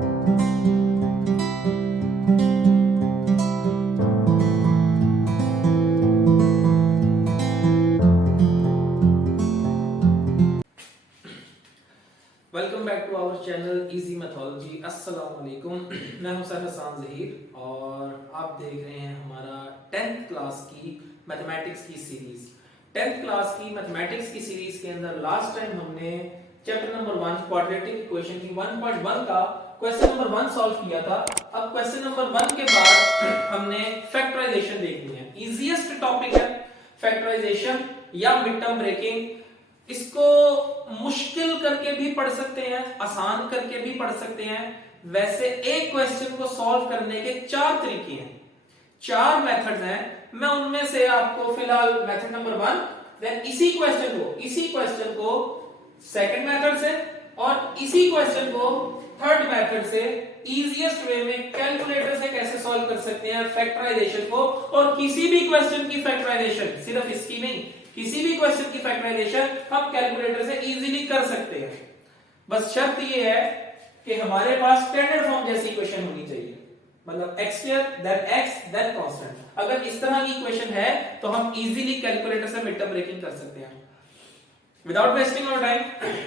Welcome back to our channel easy mathology. अस्सलाम वालेकुम। मैं हूं सर हसान ज़हीर और आप देख रहे हैं हमारा 10th क्लास की मैथमेटिक्स की सीरीज। 10th क्लास की मैथमेटिक्स की सीरीज के अंदर लास्ट टाइम हमने चैप्टर नंबर 1 क्वाड्रेटिक इक्वेशन की 1.1 का क्वेश्चन नंबर 1 सॉल्व किया था। अब क्वेश्चन नंबर 1 के बाद हमने फैक्टराइजेशन देखनी है। इजीएस्ट टॉपिक है फैक्टराइजेशन या मिड टर्म ब्रेकिंग। इसको मुश्किल करके भी पढ़ सकते हैं, आसान करके भी पढ़ सकते हैं। वैसे एक क्वेश्चन को सॉल्व करने के 4 तरीके हैं, 4 मेथड्स हैं। मैं उनमें से आपको फिलहाल मेथड नंबर 1, देन इसी क्वेश्चन को सेकंड मेथड से और इसी क्वेश्चन को थर्ड मेथड से इजीएस्ट वे में कैलकुलेटर से कैसे सॉल्व कर सकते हैं फैक्टराइजेशन को। और किसी भी क्वेश्चन की फैक्टराइजेशन, सिर्फ इसकी नहीं, किसी भी क्वेश्चन की फैक्टराइजेशन हम कैलकुलेटर से इजीली कर सकते हैं। बस शर्त ये है कि हमारे पास स्टैंडर्ड फॉर्म जैसी इक्वेशन होनी चाहिए, मतलब x square then x then constant. अगर इस तरह की इक्वेशन है तो हम इजीली कैलकुलेटर से मिड टर्म ब्रेकिंग कर सकते हैं। विदाउट वेस्टिंग आवर टाइम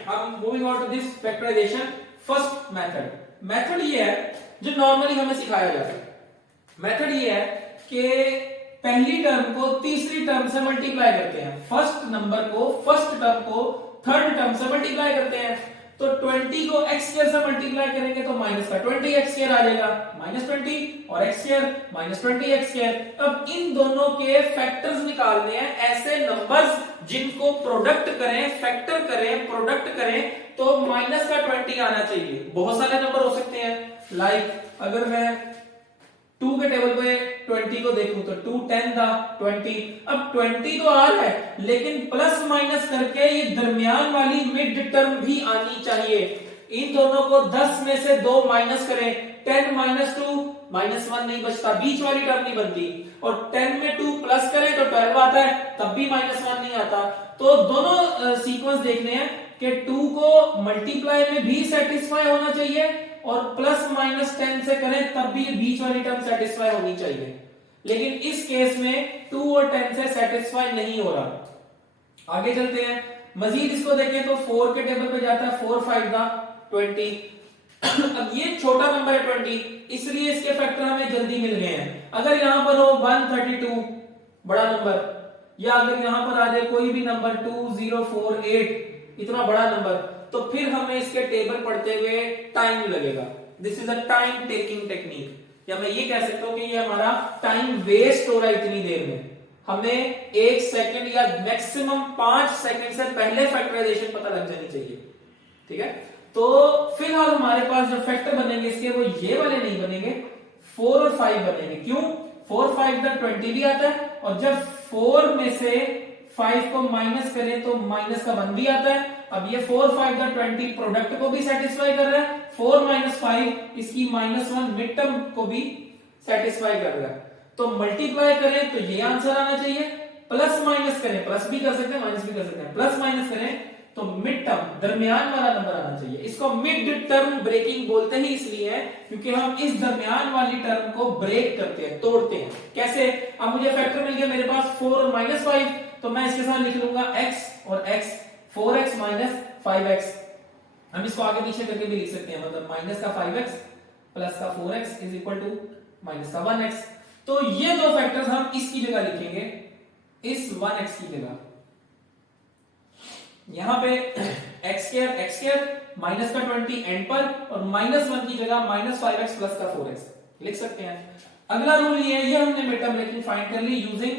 हम moving on to this factorization. First method ये है जो नॉर्मली हमें सिखाया जाता है। मेथड ये है कि पहली टर्म को तीसरी टर्म से मल्टीप्लाई करते हैं, फर्स्ट नंबर को फर्स्ट टर्म को थर्ड टर्म से मल्टीप्लाई करते हैं। तो 20 को x स्क्वायर से मल्टीप्लाई करेंगे तो माइनस का 20x स्क्वायर आ जाएगा, -20 और x स्क्वायर -20x स्क्वायर। अब इन दोनों के फैक्टर्स निकालने हैं, ऐसे नंबर्स जिनको प्रोडक्ट करें, फैक्टर करें, प्रोडक्ट करें तो माइनस का 20 आना चाहिए। बहुत सारे नंबर हो सकते हैं, लाइक अगर मैं 2 के टेबल पे 20 को देखूं तो 2 10 था 20। अब 20 तो आ रहा है लेकिन प्लस माइनस करके ये दरमियान वाली मिड टर्म भी आनी चाहिए। इन दोनों को 10 में से 2 माइनस करें, 10 - 2 -1 नहीं बचता, बीच वाली टर्म नहीं बनती। और 10 में 2 प्लस करें तो 12 आता है, तब भी -1 नहीं आता। तो दोनों सीक्वेंस देखने हैं कि 2 को मल्टीप्लाई में भी सेटिस्फाई होना चाहिए और प्लस माइनस 10 से करें तब भी ये बीच वाली टर्म सेटिस्फाई होनी चाहिए। लेकिन इस केस में 2 और 10 से सेटिस्फाई नहीं हो रहा। आगे चलते हैं, मजीद इसको देखें तो 4 के टेबल पे जाता है, 4 5 था 20। अब ये छोटा नंबर है 20, इसलिए इसके फैक्टर हमें जल्दी मिल गए हैं। अगर यहां पर हो 132 बड़ा नंबर, या अगर यहां पर आ जाए कोई भी नंबर 2048 इतना बड़ा नंबर, तो फिर हमें इसके टेबल पढ़ते हुए टाइम लगेगा। This is a time taking technique, या मैं ये कह सकता हूं कि ये हमारा टाइम वेस्ट हो रहा है इतनी देर में। हमें 1 सेकंड या मैक्सिमम 5 सेकंड से पहले फैक्टराइजेशन पता लग जानी चाहिए। ठीक है, तो फिलहाल हमारे पास जो फैक्टर बनेंगे इसके वो ये वाले नहीं बनेंगे, 4 और 5 बनेंगे। क्यों? 4 5 तक 20 भी आता है और जब 4 में से 5 को माइनस करें तो माइनस का 1 भी आता है। अब ये 4 5 का 20 प्रोडक्ट को भी सेटिस्फाई कर रहा है, 4 - 5 इसकी -1 मिड टर्म को भी सेटिस्फाई कर रहा है। तो मल्टीप्लाई करें तो ये आंसर आना चाहिए, प्लस माइनस करें, प्लस भी कर सकते हैं माइनस भी कर सकते हैं, प्लस माइनस करें तो मिड टर्म दरमियान वाला नंबर आना चाहिए। इसको मिड टर्म ब्रेकिंग बोलते ही इसलिए है क्योंकि हम इस दरमियान वाली टर्म को ब्रेक करते हैं, तोड़ते हैं। कैसे? अब मुझे फैक्टर मिल गया मेरे पास 4 और -5, तो मैं इसके साथ लिख लूंगा x और x, 4x - 5x। हम इसको आगे पीछे करके भी लिख सकते हैं, मतलब माइनस का 5x प्लस का 4x is equal to minus का 1x। तो ये दो फैक्टर्स हम इसकी जगह लिखेंगे, इस 1x की जगह। यहां पे x स्क्वायर माइनस का 20 एंड पर और -1 की जगह -5x प्लस का 4x लिख सकते हैं। अगला रूल ये है, ये हमने मिड टर्म ब्रेकिंग फाइंड कर ली यूजिंग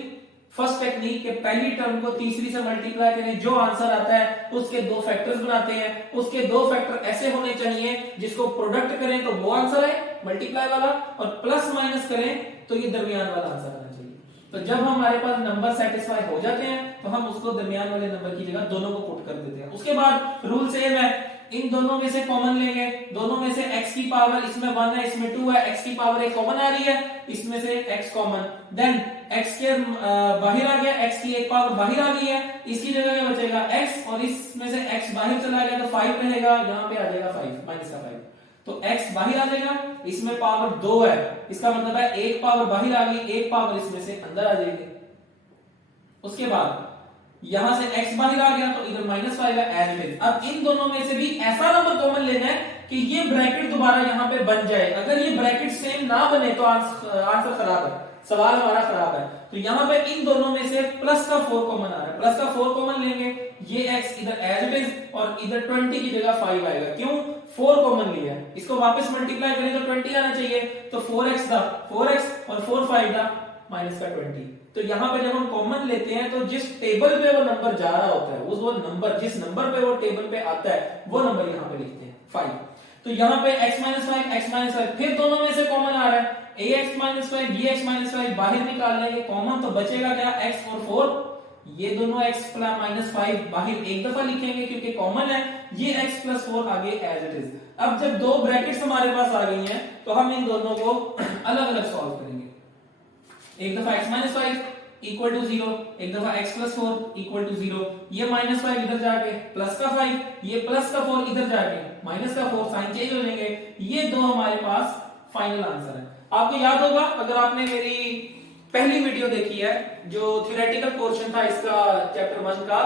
फर्स्ट टेक्निक के पहली टर्म को तीसरी से मल्टीप्लाई करें, जो आंसर आता है उसके 2 फैक्टर्स बनाते हैं। उसके 2 फैक्टर ऐसे होने चाहिए जिसको प्रोडक्ट करें तो वो आंसर है मल्टीप्लाई वाला, और प्लस माइनस करें तो ये दरमियान वाला आंसर आना चाहिए। तो जब हमारे पास नंबर सेटिस्फाई हो जाते हैं तो हम उसको दरमियान वाले नंबर की जगह दोनों को पुट कर देते हैं। उसके बाद रूल सेम है, इन दोनों में से कॉमन लेंगे, दोनों में से x की पावर, इसमें 1 है इसमें 2 है, x की पावर एक कॉमन आ रही है, इसमें से x कॉमन, देन x के बाहर आ गया, x की एक पावर बाहर आ गई है, इसकी जगह क्या बचेगा x, और इसमें से x बाहर चला गया तो 5 रहेगा, यहां पे आ जाएगा 5 माइनस का 5। तो x बाहर आ जाएगा, इसमें पावर 2 है, इसका मतलब है एक पावर बाहर आ गई, एक पावर इसमें से अंदर आ जाएगी। उसके बाद यहां से x बाहर आ गया तो इधर -5 है एज इट इज। अब इन दोनों में से भी ऐसा नंबर कॉमन लेना है कि ये ब्रैकेट दोबारा यहां पे बन जाए। अगर ये ब्रैकेट सेम ना बने तो आंसर खराब है, सवाल हमारा खराब है। तो यहां पे इन दोनों में से प्लस का 4 कॉमन आ रहा है, प्लस का 4 कॉमन लेंगे, ये x इधर एज इट इज और इधर 20 की जगह 5 आएगा। क्यों? 4 कॉमन लिया है, इसको वापस मल्टीप्लाई करें तो 20 आना चाहिए, तो 4x था 4x और 4 5 था माइनस का 20। तो यहां पे जब हम कॉमन लेते हैं तो जिस टेबल पे वो नंबर जा रहा होता है, वो नंबर जिस नंबर पे वो टेबल पे आता है वो नंबर यहां पे लिखते हैं 5। तो यहां पे x 5 x 5 फिर दोनों में से कॉमन आ रहा है, ax 5 bx 5 बाहर निकाल लेंगे, कॉमन तो बचेगा क्या x और 4, ये दोनों x -5 बाहर एक दफा लिखेंगे क्योंकि कॉमन है, ये x + 4 आगे एज इट इज। अब जब दो ब्रैकेट्स हमारे पास आ गई हैं तो हम इन दोनों को अलग अलग सॉल्व करेंगे। एक दफा x - 5 इक्वल टू 0, एक दफा x + 4 इक्वल टू 0, ये -5 इधर जाके प्लस का 5, ये प्लस का 4 इधर जाके माइनस का 4, साइन चेंज हो जाएंगे। ये दो हमारे पास फाइनल आंसर है। आपको याद होगा अगर आपने मेरी पहली वीडियो देखी है जो थ्योरेटिकल पोर्शन था इसका चैप्टर 1 का,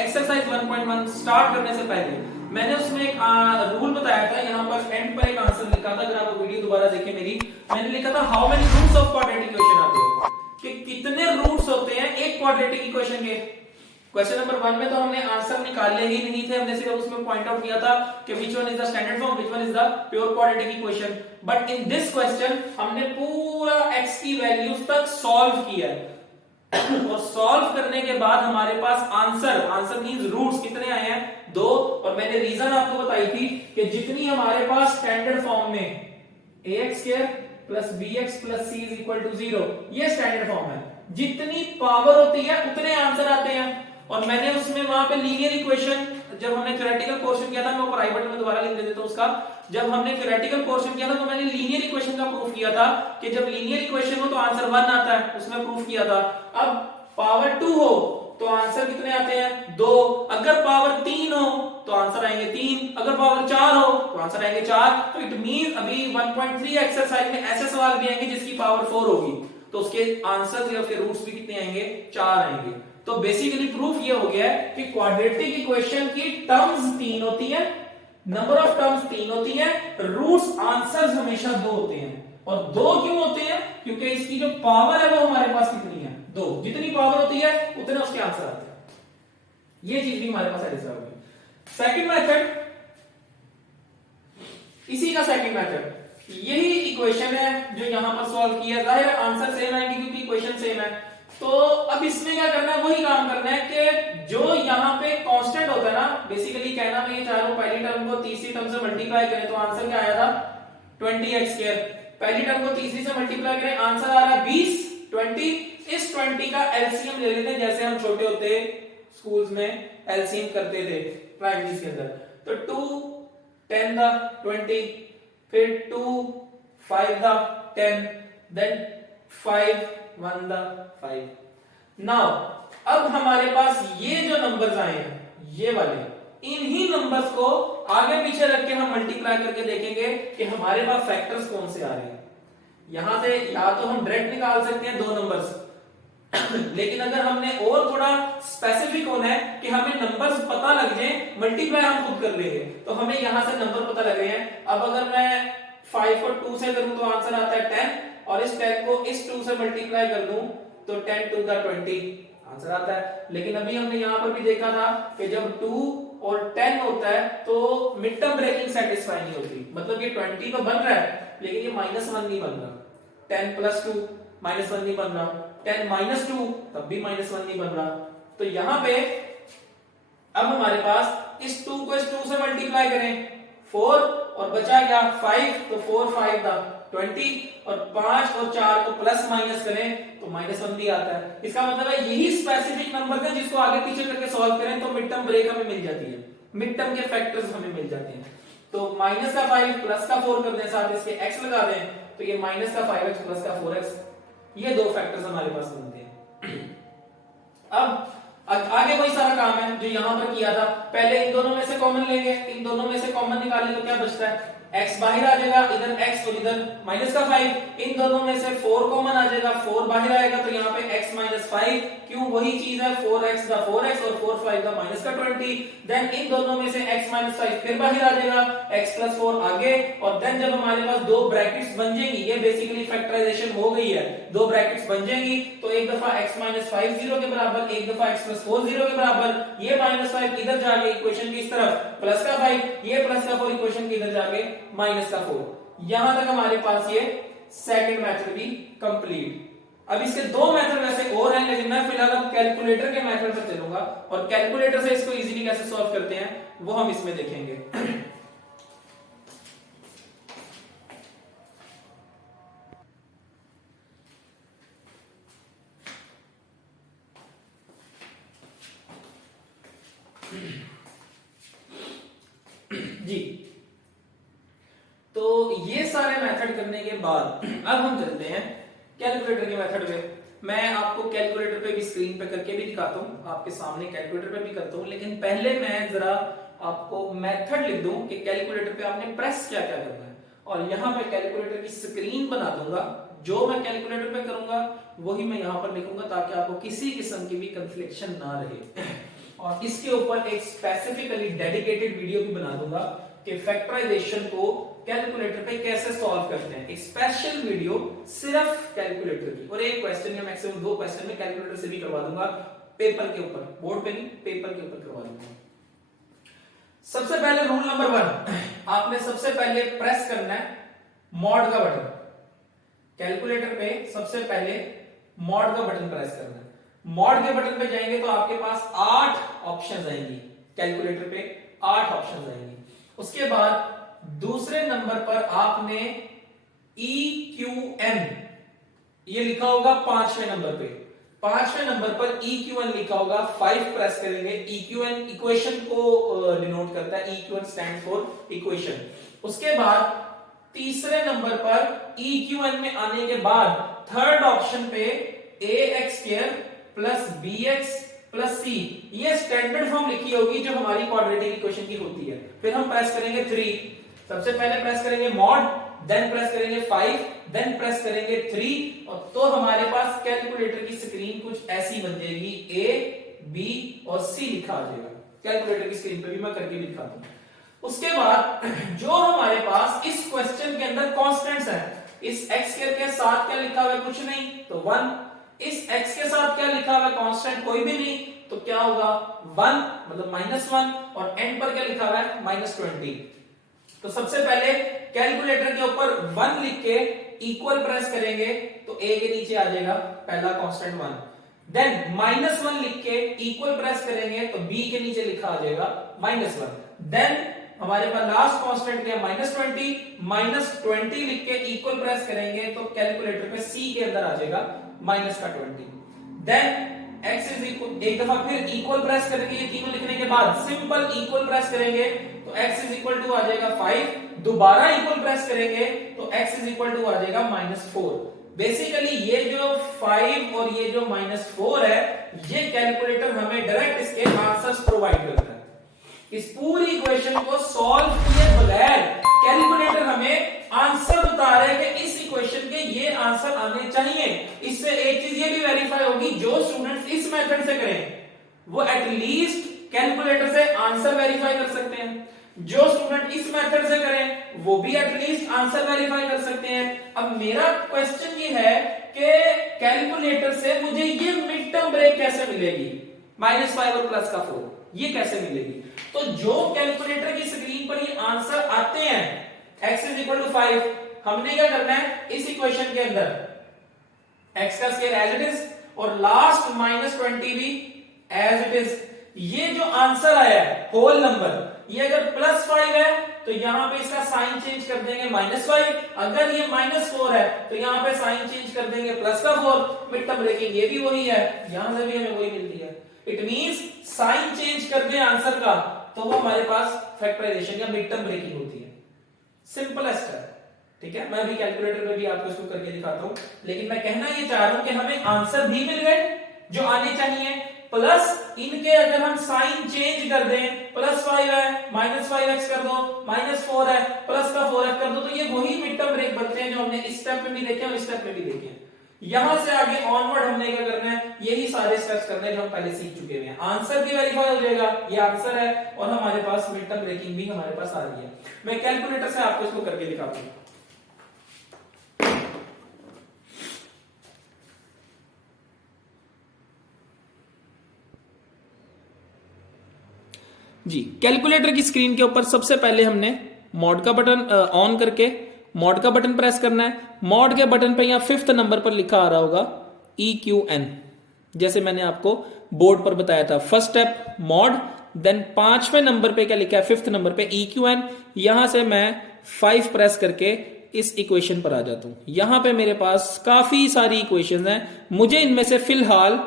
एक्सरसाइज 1.1 स्टार्ट करने से पहले मैंने उसमें एक रूल बताया था, यहाँ पर एंड पर एक आंसर लिखा था। अगर आप वीडियो दोबारा देखें मेरी, मैंने लिखा था how many roots of quadratic equation आते हैं, कि कितने रूट्स होते हैं एक क्वाड्रेटिक इक्वेशन के। क्वेश्चन नंबर 1 में तो हमने आंसर निकाले ही नहीं थे, हमने सिर्फ उसमें पॉइंट आउट किया था कि which one is the standard form, which one is the pure quadratic equation. But in this question हमने पूरा x की वैल्यूज तक सॉल्व किया है और सॉल्व करने के बाद हमारे पास आंसर मींस रूट्स कितने आए हैं, 2। और मैंने रीजन आपको बताई थी कि जितनी हमारे पास स्टैंडर्ड फॉर्म में ax² + bx + c = 0, ये स्टैंडर्ड फॉर्म है, जितनी पावर होती है उतने आंसर आते हैं। और मैंने उसमें वहां पे लीनियर इक्वेशन, जब हमने थ्योरेटिकल पोर्शन किया था, मैं ऊपर आई बटन में दोबारा लिख दे देता हूं उसका, जब हमने थ्योरेटिकल पोर्शन किया था तो मैंने लीनियर इक्वेशन का प्रूफ किया था कि जब लीनियर इक्वेशन हो तो आंसर 1 आता है, उसमें प्रूफ किया था। अब पावर 2 हो तो आंसर कितने आते हैं, 2। अगर पावर 3 हो तो आंसर आएंगे 3, अगर पावर 4 हो तो आंसर आएंगे 4। तो इट मींस अभी 1.3 एक्सरसाइज में ऐसे सवाल भी आएंगे जिसकी पावर 4 होगी, तो उसके आंसर या उसके रूट्स भी कितने आएंगे, 4 आएंगे। तो बेसिकली प्रूफ ये हो गया है कि क्वाड्रेटिक इक्वेशन की टर्म्स 3 होती है, नंबर ऑफ टर्म्स 3 होती है, रूट्स आंसर्स हमेशा 2 होते हैं। और 2 क्यों होते हैं? क्योंकि इसकी जो पावर है वो हमारे पास कितनी है, 2। जितनी पावर होती है उतने उसके आंसर आते हैं। ये चीज भी हमारे पास सेटिस्फाई होगी। सेकंड मेथड, इसी का सेकंड मेथड, यही इक्वेशन है जो यहां पर सॉल्व किया, जाहिर आंसर सेम आएंगे क्योंकि इक्वेशन सेम है। तो अब इसमें क्या करना है, वही काम करना है कि जो यहाँ पे कांस्टेंट होता है ना, बेसिकली कहना मैं ये चाह रहा हूं, पहली टर्म को तीसरी टर्म से मल्टीप्लाई करें तो आंसर क्या आया था, 20x²। पहली टर्म को तीसरी से मल्टीप्लाई करें, आंसर आ रहा है 20, 20। इस 20 का एलसीएम ले लेते हैं, जैसे हम छोटे होते स्कूल्स में एलसीएम करते थे प्राइमरीज के अंदर। तो 2 10 दा 20, फिर 2 5 दा 10, देन 5 1 दा 5। नाउ अब हमारे पास ये जो नंबर्स आए हैं ये वाले, इन्हीं नंबर्स को आगे पीछे रख के हम मल्टीप्लाई करके देखेंगे कि हमारे पास फैक्टर्स कौन से आ रहे हैं। यहां से या तो हम डायरेक्ट निकाल सकते हैं 2 नंबर्स लेकिन अगर हमने और थोड़ा स्पेसिफिक होना है कि हमें नंबर्स पता लग जाए, मल्टीप्लाई हम खुद कर लेंगे, तो हमें यहां से नंबर पता लग रहे हैं। अब अगर मैं 5 को 2 से करूं तो आंसर आता है 10, और इस 10 को इस 2 से मल्टीप्लाई कर दूं तो 10 2 दा 20 आंसर आता है। लेकिन अभी हमने यहां पर भी देखा था कि जब 2 और 10 होता है तो मिड टर्म ब्रेकिंग सेटिस्फाई नहीं होती, मतलब ये 20 तो बन रहा है लेकिन ये -1 नहीं बन रहा, 10 + 2 -1 नहीं बन रहा, 10 - 2 तब भी -1 नहीं बन रहा। तो यहां पे अब हमारे पास इस 2 को इस 2 से मल्टीप्लाई करें 4 और बचा क्या 5, तो 4 5 दा 20, और 5 और 4 को प्लस माइनस करें तो -1 भी आता है। इसका मतलब है यही स्पेसिफिक नंबर है जिसको आगे पीछे करके सॉल्व करें तो मिड टर्म ब्रेक हमें मिल जाती है, मिड टर्म के फैक्टर्स हमें मिल जाते हैं। तो -5 प्लस का 4 कर दें, साथ इसके x लगा दें तो ये -5x प्लस का 4x, ये दो फैक्टर्स हमारे पास बनते हैं। अब आगे वही सारा काम है जो यहां पर किया था, पहले इन दोनों में से कॉमन लेंगे, इन दोनों में से कॉमन निकालें तो क्या बचता है x बाहर आ जाएगा, इधर x और इधर माइनस का 5, इन दोनों में से 4 कॉमन आ जाएगा, 4 बाहर आएगा तो यहाँ पे x माइनस 5, क्यों वही चीज है 4x का 4x और 4 5 का माइनस का 20, देन इन दोनों में से x माइनस 5 फिर बाहर आ जाएगा, x प्लस 4 आगे, और देन जब हमारे पास दो ब्रैकेट्स बन जाएंगी, ये बेसिकली फैक्टराइजेशन हो गई है, दो ब्रैकेट्स बन जाएंगी तो एक दफा x माइनस 5 0 के बराबर, एक दफा x प्लस 4 0 के बराबर, ये माइनस 5 इधर जाके इक्वेशन की इस तरफ प्लस का 5, ये प्लस का 4 इक्वेशन के इधर जाके माइनस का 4। यहां तक हमारे पास ये सेकंड मेथड भी कंप्लीट। अब इसके दो मेथड वैसे और हैं, लेकिन मैं फिलहाल अब कैलकुलेटर के मेथड पर चलूंगा और कैलकुलेटर से इसको इजीली कैसे सॉल्व करते हैं वो हम इसमें देखेंगे। जी, तो ये सारे मेथड करने के बाद अब हम चलते हैं कैलकुलेटर के मेथड पे। मैं आपको कैलकुलेटर पे भी स्क्रीन पे करके भी दिखाता हूँ, आपके सामने कैलकुलेटर पे भी करता हूँ, लेकिन पहले मैं जरा आपको मेथड लिख दूं कि कैलकुलेटर पे आपने प्रेस क्या क्या करना है, और यहाँ पे कैलकुलेटर की स्क्रीन बना दूंगा। जो मैं कैलकुलेटर पे करूंगा वही मैं यहाँ पर लिखूंगा ताकि आपको किसी किस्म की भी कंफ्लिक्शन ना रहे। और इसके ऊपर एक स्पेसिफिकली डेडिकेटेड वीडियो भी बना दूंगा कि फैक्टराइजेशन को कैलकुलेटर पे कैसे सॉल्व करते हैं, एक स्पेशल वीडियो सिर्फ कैलकुलेटर की, और एक क्वेश्चन या मैक्सिमम दो क्वेश्चन में कैलकुलेटर से भी करवा दूंगा, पेपर के ऊपर, बोर्ड पे नहीं पेपर के ऊपर करवा दूंगा। सबसे पहले रूल नंबर 1, आपने सबसे पहले प्रेस करना है मॉड का बटन। कैलकुलेटर पे सबसे पहले मॉड का बटन प्रेस करना है। मॉड के बटन पे जाएंगे तो आपके पास 8 ऑप्शंस आएंगी, कैलकुलेटर पे 8 ऑप्शंस आएंगी। उसके बाद दूसरे नंबर पर आपने EQN ये लिखा होगा 5वें नंबर पे, 5वें नंबर पर EQN लिखा होगा, 5 प्रेस करेंगे। EQN इक्वेशन को डिनोट करता है, EQN स्टैंड फॉर इक्वेशन। उसके बाद तीसरे नंबर पर EQN में आने के बाद थर्ड ऑप्शन पे ax² plus bx plus c, ये स्टैंडर्ड फॉर्म लिखी होगी जो हमारी क्वाड्रेटिक इक्वेशन की होती है। फिर हम प्रेस करेंगे 3, सबसे पहले प्रेस करेंगे मॉड, देन प्रेस करेंगे 5, देन प्रेस करेंगे 3, और तो हमारे पास कैलकुलेटर की स्क्रीन कुछ ऐसी बन जाएगी, a b और c लिखा आ जाएगा। कैलकुलेटर की स्क्रीन पे भी मैं करके भी दिखाता हूं। उसके बाद जो हमारे पास इस क्वेश्चन के अंदर कांस्टेंट्स हैं, इस x² के साथ क्या लिखा हुआ है, कुछ नहीं तो 1, इस x के साथ क्या लिखा हुआ है, कांस्टेंट कोई भी नहीं तो क्या होगा 1 मतलब -1, और एंड पर क्या लिखा हुआ है -20। तो सबसे पहले कैलकुलेटर के ऊपर 1 लिख के इक्वल प्रेस करेंगे तो a के नीचे आ जाएगा पहला कांस्टेंट 1, देन -1 लिख के इक्वल प्रेस करेंगे तो b के नीचे लिखा आ जाएगा -1, देन हमारे पास लास्ट कांस्टेंट क्या -20, -20 लिख के इक्वल प्रेस करेंगे तो कैलकुलेटर पे c के अंदर आ जाएगा -20, देन x इज इक्वल, एक दफा फिर इक्वल प्रेस करेंगे, ये तीनों लिखने के बाद सिंपल इक्वल प्रेस करेंगे तो x इज इक्वल टू आ जाएगा 5, दोबारा इक्वल प्रेस करेंगे तो x इज इक्वल टू आ जाएगा -4। बेसिकली ये जो 5 और ये जो -4 है, ये कैलकुलेटर हमें डायरेक्ट इसके आंसर्स प्रोवाइड करता है। इस पूरी इक्वेशन को सॉल्व किए बगैर कैलकुलेटर हमें आंसर बता रहे हैं कि इस इक्वेशन के ये आंसर आने चाहिए। इससे एक चीज ये भी वेरीफाई होगी, जो स्टूडेंट्स इस मेथड से करें वो एटलीस्ट कैलकुलेटर से आंसर वेरीफाई कर सकते हैं, जो स्टूडेंट इस मेथड से करें वो भी एटलीस्ट आंसर वेरीफाई कर सकते हैं। अब मेरा क्वेश्चन ये है कि कैलकुलेटर से मुझे ये मिड टर्म ब्रेक कैसे मिलेगी, -5 और +4, ये कैसे मिलेगी? तो जो कैलकुलेटर की स्क्रीन पर ये आंसर आते हैं x इज इक्वल टू 5, हमने क्या करना है इस इक्वेशन के अंदर x का स्क्वायर एज इट इज और लास्ट -20 भी एज इट इज। ये जो आंसर आया है होल नंबर, ये अगर +5 है तो यहां पे इसका साइन चेंज कर देंगे -5, अगर ये -4 है तो यहां पे साइन चेंज कर देंगे +4, मिड टर्म ब्रेकिंग ये भी वही है, यहां से भी हमें वही मिलती है। इट मींस साइन चेंज कर दें आंसर का तो वो हमारे पास फैक्टराइजेशन या मिड टर्म ब्रेकिंग होती है। सिंपलेस्ट है, ठीक है। मैं भी कैलकुलेटर में भी आपको इसको करके दिखाता हूं, लेकिन मैं कहना ये चाह रहा हूं कि हमें आंसर भी मिल गए जो आने चाहिए, प्लस इनके अगर हम साइन चेंज कर दें, +5 है -5x कर दो, -4 है प्लस का 4x कर दो, तो ये वही मिड टर्म ब्रेक बनते हैं जो हमने इस स्टेप में भी देखे और इस स्टेप में भी देखे हैं। यहां से आगे ऑनवर्ड हमने क्या करना है, यही सारे स्टेप्स करने हैं जो हम पहले सीख चुके हैं। आंसर भी वेरीफाई हो जाएगा, ये आंसर है और हमारे पास मिड टर्म ब्रेकिंग भी हमारे पास आ रही है। मैं कैलकुलेटर से आपको इसको करके दिखाता हूं। जी, कैलकुलेटर की स्क्रीन के ऊपर सबसे पहले हमने मॉड का बटन ऑन करके मॉड का बटन प्रेस करना है। मॉड के बटन पे यहां 5th नंबर पर लिखा आ रहा होगा EQN, जैसे मैंने आपको बोर्ड पर बताया था। फर्स्ट स्टेप मॉड, देन 5वें नंबर पे क्या लिखा है, 5th नंबर पे EQN। यहां से मैं 5 प्रेस करके इस इक्वेशन पर आ जाता हूं। यहां पे मेरे पास काफी सारी इक्वेशन हैं, मुझे इनमें से फिलहाल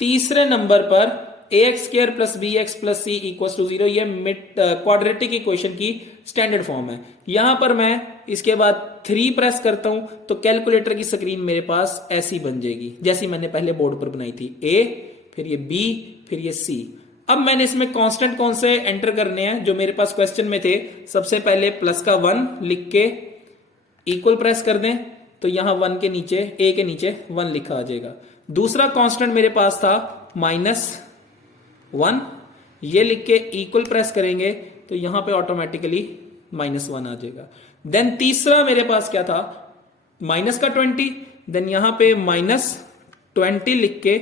तीसरे नंबर पर ax² + bx + c = 0 ये क्वाड्रेटिक इक्वेशन की स्टैंडर्ड फॉर्म है। यहां पर मैं इसके बाद 3 प्रेस करता हूं तो कैलकुलेटर की स्क्रीन मेरे पास ऐसी बन जाएगी जैसी मैंने पहले बोर्ड पर बनाई थी, a फिर ये b फिर ये c। अब मैंने इसमें कांस्टेंट कौन से एंटर करने हैं जो मेरे पास क्वेश्चन में थे। सबसे पहले +1 लिख के इक्वल प्रेस कर दें तो यहां 1 के नीचे a के नीचे 1 लिखा आ जाएगा। दूसरा कांस्टेंट मेरे पास था -1, ये लिख के इक्वल प्रेस करेंगे तो यहां पे ऑटोमेटिकली -1 आ जाएगा। देन तीसरा मेरे पास क्या था, -20, देन यहां पे -20 लिख के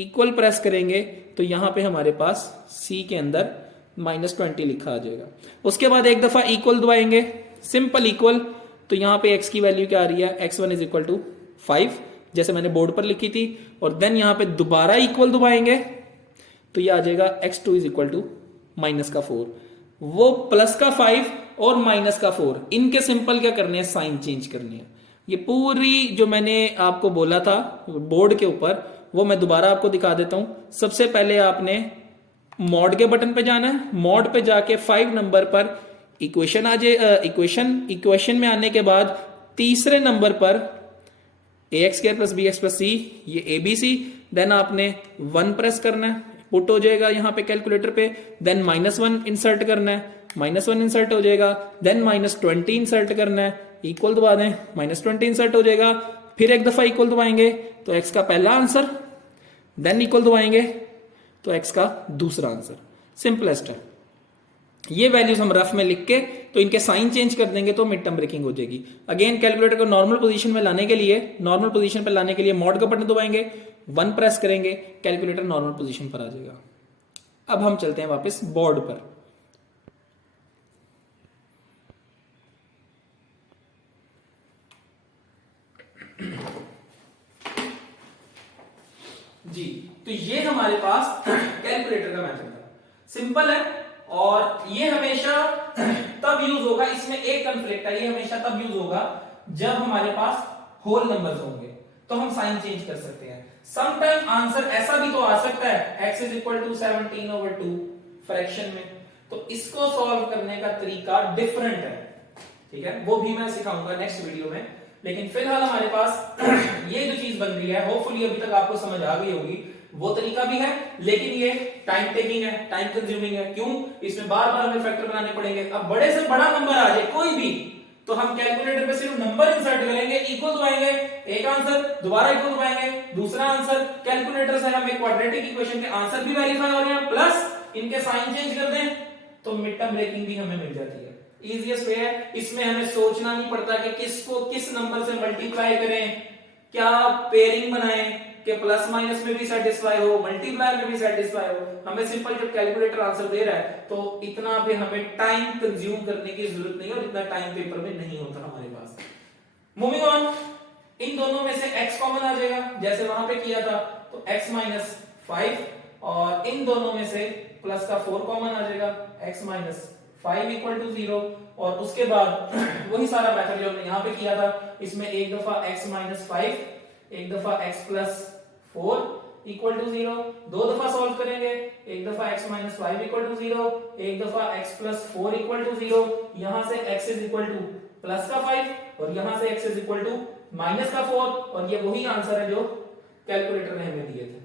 इक्वल प्रेस करेंगे तो यहां पे हमारे पास C के अंदर -20 लिखा आ जाएगा। उसके बाद एक दफा इक्वल दबाएंगे, सिंपल इक्वल, तो यहां पे x की वैल्यू क्या आ रही है, x1 = 5 जैसे मैंने बोर्ड पर लिखी थी। और देन यहां पे दोबारा इक्वल दबाएंगे तो ये आ जाएगा x2 = -4। वो +5 और -4 इनके सिंपल क्या करने हैं, साइन चेंज करने हैं। ये पूरी जो मैंने आपको बोला था बोर्ड के ऊपर वो मैं दोबारा आपको दिखा देता हूं। सबसे पहले आपने मॉड के बटन पे जाना है, मॉड पे जाके 5 नंबर पर इक्वेशन आ जाए, इक्वेशन में आने के बाद तीसरे नंबर पर ax² + bx + c ये ABC, देन आपने 1 प्रेस करना है, पुट हो जाएगा यहां पे कैलकुलेटर पे। देन -1 इंसर्ट करना है, -1 इंसर्ट हो जाएगा। देन -20 इंसर्ट करना है, इक्वल दबा दें, -20 इंसर्ट हो जाएगा। फिर एक दफा इक्वल दबाएंगे तो x का पहला आंसर, देन इक्वल दबाएंगे तो x का दूसरा आंसर। सिंपलेस्ट है। ये वैल्यूज हम रफ में लिख के तो इनके साइन चेंज कर देंगे तो मिड टर्म ब्रेकिंग हो जाएगी। अगेन कैलकुलेटर को नॉर्मल पोजीशन में लाने के लिए, नॉर्मल पोजीशन पर लाने के लिए मॉड का बटन दबाएंगे, 1 प्रेस करेंगे, कैलकुलेटर नॉर्मल पोजीशन पर आ जाएगा। अब हम चलते हैं वापस बोर्ड पर। जी, तो ये हमारे पास कैलकुलेटर का मेथड है, सिंपल है और ये हमेशा तब यूज होगा, इसमें एक कॉन्फ्लिक्ट है, ये हमेशा तब यूज होगा जब हमारे पास होल नंबर्स होंगे तो हम साइन चेंज कर सकते हैं। समटाइम आंसर ऐसा भी तो आ सकता है x = 17/2 फ्रैक्शन में, तो इसको सॉल्व करने का तरीका डिफरेंट है, ठीक है, वो भी मैं सिखाऊंगा नेक्स्ट वीडियो में। लेकिन फिलहाल हमारे पास ये जो चीज बन रही है, होपफुली अभी तक आपको समझ आ गई होगी, वो तरीका भी है, लेकिन ये टाइम टेकिंग है, टाइम कंज्यूमिंग है। क्यों? इसमें बार बार हमें फैक्टर बनाने पड़ेंगे। अब बड़े से बड़ा नंबर आ जाए कोई भी, तो हम कैलकुलेटर पे सिर्फ नंबर इंसर्ट करेंगे, इक्वल दबाएंगे, एक आंसर, दोबारा इक्वल दबाएंगे, दूसरा आंसर। कैलकुलेटर से हमें क्वाड्रेटिक इक्वेशन के आंसर भी वेरीफाई हो रहे हैं, प्लस इनके साइन चेंज कर दें तो मिड टर्म ब्रेकिंग भी हमें मिल जाती है। इजीएस्ट वे है, इसमें हमें सोचना नहीं पड़ता कि किसको किस नंबर से मल्टीप्लाई करें, क्या पेयरिंग बनाएं कि प्लस माइनस में भी सेटिस्फाई हो, मल्टीप्लाई में भी सेटिस्फाई हो। हमें सिंपल जब कैलकुलेटर आंसर दे रहा है तो इतना भी हमें टाइम कंज्यूम करने की जरूरत नहीं है, और इतना टाइम पेपर में नहीं होता हमारे पास। मूविंग ऑन, इन दोनों में से x कॉमन आ जाएगा जैसे वहां पे किया था, तो x - 5, और इन दोनों में से प्लस का 4 कॉमन आ जाएगा, x - 5 = 0। और उसके बाद वही सारा मेथड जो हमने यहां पे किया था, इसमें एक दफा x - 5, एक दफा x + 4 = 0, दो दफा सॉल्व करेंगे, एक दफा x - 5 = 0, एक दफा x + 4 = 0। यहां से x + का 5 और यहां से x = -4, और ये वही आंसर है जो कैलकुलेटर ने हमें दिए थे।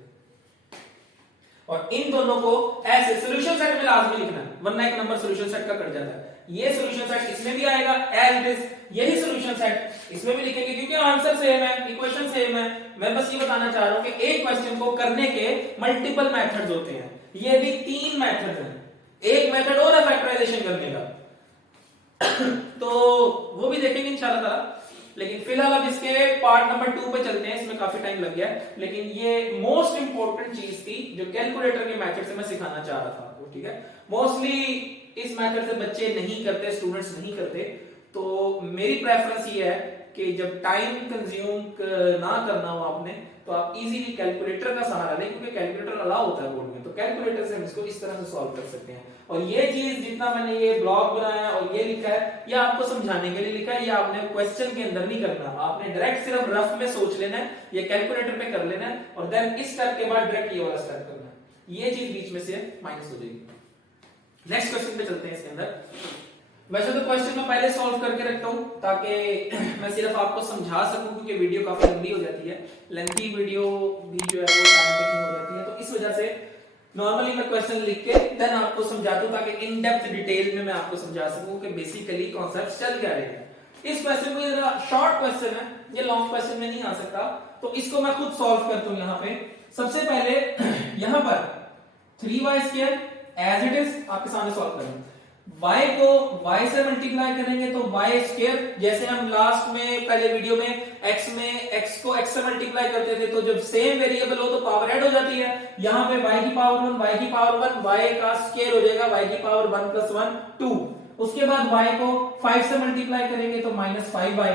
और इन दोनों को ऐसे सोल्यूशन सेट में लाजमी लिखना है, वरना एक नंबर सोल्यूशन सेट का कट जाता है। ये सोल्यूशन सेट इसमें भी आएगा एज इट इज, यही सोल्यूशन सेट इसमें भी लिखेंगे क्योंकि आंसर सेम है, इक्वेशन सेम है। मैं बस ये बताना चाह रहा हूं कि एक क्वेश्चन को करने के मल्टीपल मेथड्स होते हैं, ये भी 3 मेथड हैं, एक मेथड और है फैक्टराइजेशन करने का तो वो भी देखेंगे इंशाल्लाह ताला। लेकिन फिलहाल अब इसके पार्ट नंबर 2 पे चलते हैं, इसमें काफी टाइम लग गया है, लेकिन ये मोस्ट इंपॉर्टेंट चीज थी जो कैलकुलेटर के मेथड से मैं सिखाना चाह रहा था आपको, ठीक है। मोस्टली इस मेथड से बच्चे नहीं करते, स्टूडेंट्स नहीं करते, तो मेरी प्रेफरेंस ये है कि जब टाइम कंज्यूम ना करना हो आपने, तो आप इजीली कैलकुलेटर का सहारा लें, क्योंकि कैलकुलेटर अलाउ होता है बोर्ड में, तो कैलकुलेटर से हम इसको इस तरह से सॉल्व कर सकते हैं। और ये चीज जितना मैंने ये ब्लॉग बनाया और ये लिखा है, ये आपको समझाने के लिए लिखा है, ये आपने क्वेश्चन के अंदर नहीं करना, आपने डायरेक्ट सिर्फ रफ में सोच लेना है, ये कैलकुलेटर पे कर लेना है, और देन इस स्टेप के बाद डायरेक्ट ये वाला स्टेप करना है, ये चीज बीच में से माइनस हो जाएगी। नेक्स्ट क्वेश्चन पे चलते हैं। इसके अंदर वैसे तो क्वेश्चन मैं पहले सॉल्व करके रखता हूं ताकि मैं सिर्फ आपको समझा सकूं, क्योंकि वीडियो काफी लंबी हो जाती है, लेंथी वीडियो भी जो है वो टाइम टेकिंग हो जाती है, तो इस वजह से नॉर्मली मैं क्वेश्चन लिख के देन आपको समझा दूं, ताकि इन डेप्थ डिटेल में मैं आपको समझा सकूं कि बेसिकली कॉन्सेप्ट चल क्या रहे हैं। इस क्वेश्चन को जरा शॉर्ट क्वेश्चन है, ये लॉन्ग क्वेश्चन में नहीं आ सकता, तो इसको मैं खुद सॉल्व करता हूं। यहाँ पे सबसे पहले यहाँ पर 3y² एज इट इज आपके सामने सॉल्व करेंगे, y को y से मल्टीप्लाई करेंगे तो y², जैसे हम लास्ट में पहले वीडियो में x को x से मल्टीप्लाई करते थे, तो जब सेम वेरिएबल हो तो पावर ऐड हो जाती है, यहाँ पे y की पावर 1 y की पावर 1 y का स्क्वायर हो जाएगा, y की पावर 1 + 1 2। उसके बाद y को 5 से मल्टीप्लाई करेंगे तो -5y,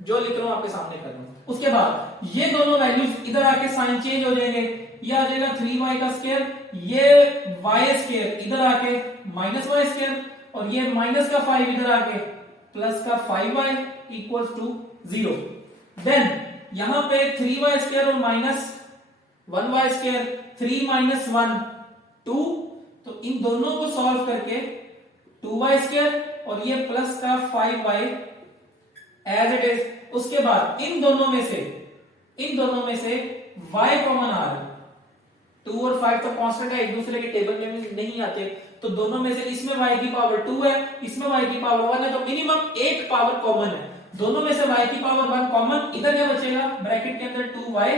जो लिख रहा हूं आपके सामने कर रहा हूं। उसके बाद ये दोनों वैल्यूज इधर आके साइन चेंज हो जाएंगे, ये आ जाएगा 3y का स्क्वायर, ये y² इधर आके -y², और ये माइनस का 5 इधर आके प्लस का 5y = 0। देन यहां पे 3y² और -1y², 3 - 1 2, तो इन दोनों को सॉल्व करके 2y² और ये प्लस का 5y एज इट इज। उसके बाद इन दोनों में से y कॉमन आ रहा है, 2 और 5 तो कांस्टेंट है, एक दूसरे के टेबल में भी नहीं आते, तो दोनों में से इसमें y की पावर 2 है, इसमें y की पावर 1 है, तो मिनिमम एक पावर कॉमन है। दोनों में से y की पावर 1 कॉमन, इधर क्या बचेगा ब्रैकेट के अंदर 2y,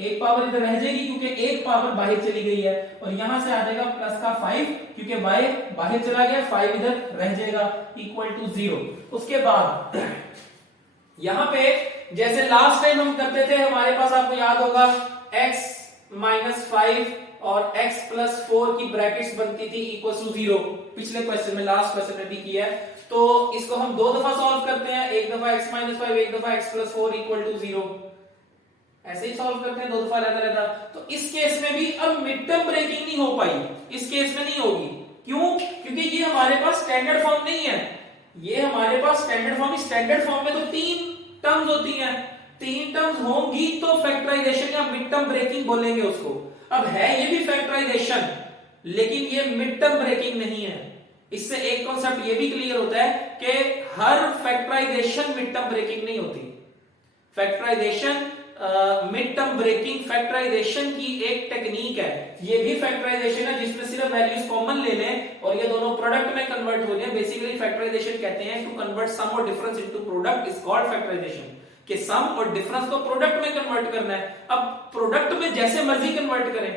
एक पावर इधर रह जाएगी क्योंकि एक पावर बाहर चली गई है, और यहां से आ जाएगा प्लस का 5 क्योंकि y बाहर चला गया, 5 इधर रह जाएगा = 0। उसके बाद यहां पे जैसे लास्ट टाइम हम करते थे, हमारे पास आपको याद होगा x - 5 और x + 4 की ब्रैकेट्स बनती थी =0, पिछले क्वेश्चन में, लास्ट क्वेश्चन में भी किया है, तो इसको हम 2 दफा सॉल्व करते हैं, एक दफा x - 5, एक दफा x + 4 = 0, ऐसे ही सॉल्व करते हैं 2 दफा रहता। तो इस केस में भी अब मिड टर्म ब्रेकिंग नहीं हो पाई, इस केस में नहीं होगी, क्यों? क्योंकि ये हमारे पास स्टैंडर्ड फॉर्म नहीं है, ये हमारे पास स्टैंडर्ड फॉर्म, स्टैंडर्ड फॉर्म में तो 3 टर्म्स होती हैं, 3 टर्म्स होंगी तो फैक्टराइजेशन या मिड टर्म ब्रेकिंग बोलेंगे उसको। अब है ये भी फैक्टराइजेशन, लेकिन ये मिड टर्म ब्रेकिंग नहीं है। इससे एक कॉन्सेप्ट ये भी क्लियर होता है कि हर फैक्टराइजेशन मिड टर्म ब्रेकिंग नहीं होती। Factorization mid term breaking factorization की एक टेक्निक है, ये भी फैक्टराइजेशन है जिसमें सिर्फ वैल्यूज कॉमन ले लें और ये दोनों प्रोडक्ट में कन्वर्ट हो जाए। बेसिकली फैक्टराइजेशन कहते हैं टू कन्वर्ट सम और difference into product is called factorization, कि सम और डिफरेंस को प्रोडक्ट में कन्वर्ट करना है। अब प्रोडक्ट में जैसे मर्जी कन्वर्ट करें,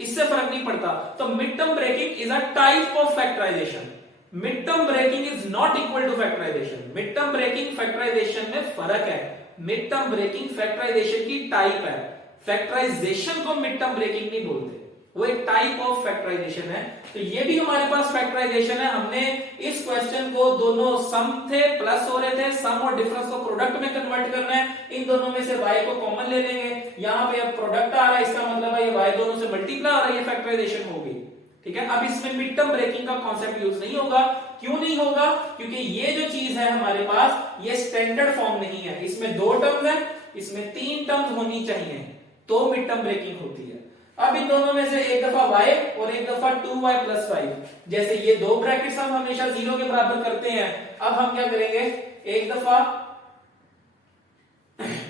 इससे फर्क नहीं पड़ता। तो mid term breaking is a type of factorization, mid term breaking is not equal to factorization. Mid term breaking factorization में फर्क है, मिड टर्म ब्रेकिंग फैक्टराइजेशन की टाइप है, फैक्टराइजेशन को मिड टर्म ब्रेकिंग नहीं बोलते, वो एक टाइप ऑफ फैक्टराइजेशन है। तो ये भी हमारे पास फैक्टराइजेशन है। हमने इस क्वेश्चन को, दोनों सम थे, प्लस हो रहे थे, सम और डिफरेंस को प्रोडक्ट में कन्वर्ट करना है, इन दोनों में से y को कॉमन ले लेंगे, यहां पे अब प्रोडक्ट आ रहा है, इसका मतलब है ये y दोनों से मल्टीप्लाई हो रहा है, ये फैक्टराइजेशन हो गई, ठीक है। अब इसमें मिड टर्म ब्रेकिंग का कॉन्सेप्ट यूज नहीं होगा। क्यों नहीं होगा? क्योंकि ये जो चीज है हमारे पास, ये स्टैंडर्ड फॉर्म नहीं है, इसमें 2 टर्म्स है, इसमें 3 टर्म्स होनी चाहिए तो मिड टर्म ब्रेकिंग होती है। अब इन दोनों में से एक दफा y और एक दफा 2y + 5, जैसे ये 2 ब्रैकेट्स हम हमेशा 0 के बराबर करते हैं, अब हम क्या करेंगे, एक दफा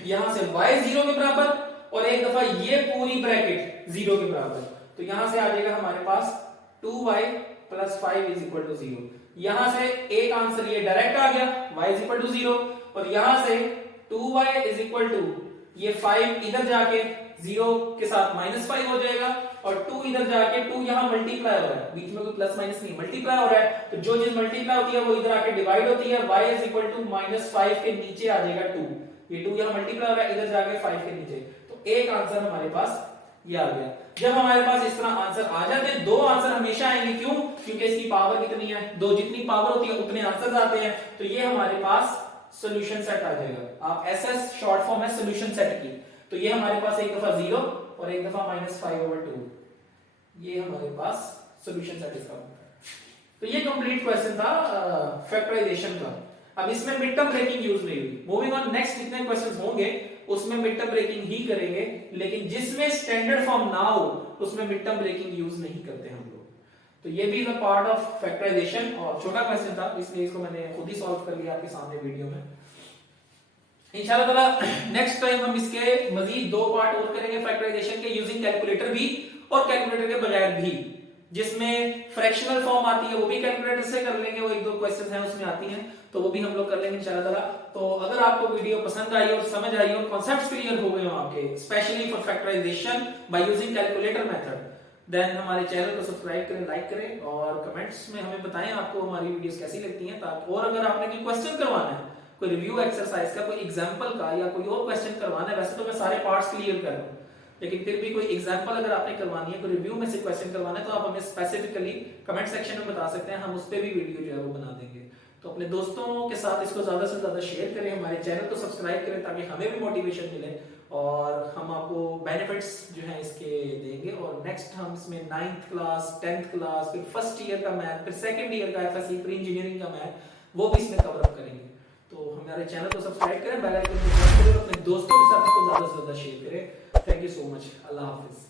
यहां से y 0 के बराबर और एक दफा ये पूरी ब्रैकेट 0 के बराबर, तो यहां से आ जाएगा हमारे पास 2y plus 5 is equal to 0। यहां से एक आंसर ये डायरेक्ट आ गया, y इज इक्वल टू 0, और यहां से 2y इज इक्वल टू ये 5 इधर जाके 0 के साथ -5 हो जाएगा, और 2 इधर जाके 2 यहां मल्टीप्लाई हो रहा है, बीच में कोई प्लस माइनस नहीं, मल्टीप्लाई हो रहा है, तो जो चीज मल्टीप्लाई होती है वो इधर आके डिवाइड होती है। y इज इक्वल टू -5 के नीचे आ जाएगा 2, ये 2 यहां मल्टीप्लाई हो रहा है, इधर जाके 5 के नीचे, तो एक आंसर हमारे पास ये आ गया। जब हमारे पास इस तरह आंसर आ जाते हैं, दो आंसर हमेशा आएंगे, क्यों? क्योंकि इसकी पावर कितनी है, दो, जितनी पावर होती है उतने आंसर आते हैं, तो ये हमारे पास सॉल्यूशन सेट आ जाएगा। आप एसएस शॉर्ट फॉर्म है सॉल्यूशन सेट की, तो ये हमारे पास एक दफा 0 और एक दफा -5/2, ये हमारे पास सॉल्यूशन सेट इसका होता है। तो ये कंप्लीट क्वेश्चन था फैक्टराइजेशन का। अब इसमें मिड टर्म ब्रेकिंग यूज नहीं हुई। मूविंग ऑन, नेक्स्ट जितने क्वेश्चंस होंगे उसमें मिड टर्म ब्रेकिंग ही करेंगे, लेकिन जिसमें स्टैंडर्ड फॉर्म ना हो उसमें मिड टर्म ब्रेकिंग यूज नहीं करते हम लोग। तो ये भी द पार्ट ऑफ फैक्टराइजेशन, और छोटा क्वेश्चन था इसलिए इसको मैंने खुद ही सॉल्व कर लिया आपके सामने वीडियो में। इंशाल्लाह ताला नेक्स्ट टाइम हम इसके मजीद दो पार्ट और करेंगे फैक्टराइजेशन के, यूजिंग कैलकुलेटर भी और कैलकुलेटर के बगैर भी। जिसमें फ्रैक्शनल फॉर्म आती है वो भी कैलकुलेटर से कर लेंगे, वो एक दो क्वेश्चंस हैं उसमें आती हैं, तो वो भी हम लोग कर लेंगे इंशाल्लाह ताला। तो अगर आपको वीडियो पसंद आई और समझ आई और कॉन्सेप्ट्स क्लियर हो गए हो आपके, specially for factorization by using calculator method, then हमारे चैनल को सब्सक्राइब करें, लाइक करें, और कमेंट्स में हमें बताएं आपको हमारी वीडियोस कैसी लगती हैं। ताकि और अगर आपने कोई क्वेश्चन करवाना है, कोई रिव्यू एक्सरसाइज का, कोई एग्जांपल का, या कोई और क्वेश्चन करवाना है, वैसे तो मैं सारे पार्ट्स क्लियर कर रहा हूं, लेकिन फिर भी कोई एग्जांपल अगर आपने करवानी है, कोई रिव्यू में से क्वेश्चन करवाना है, तो आप हमें स्पेसिफिकली कमेंट सेक्शन में बता सकते हैं, हम उस पे भी वीडियो जो है वो बना देंगे। तो अपने दोस्तों के साथ इसको ज्यादा से ज्यादा शेयर करें, हमारे चैनल को सब्सक्राइब करें ताकि हमें भी मोटिवेशन मिले, और हम आपको बेनिफिट्स जो है इसके देंगे। और नेक्स्ट हम इसमें 9th क्लास, 10th क्लास, फिर फर्स्ट ईयर का मैथ, फिर सेकंड ईयर का एफएससी प्री इंजीनियरिंग का मैथ, वो भी इसमें कवर अप करेंगे। तो हमारे चैनल को सब्सक्राइब करें, बेल आइकन को प्रेस करें, अपने दोस्तों के साथ इसको ज्यादा से ज्यादा शेयर करें। Thank you so much, Allah Hafiz.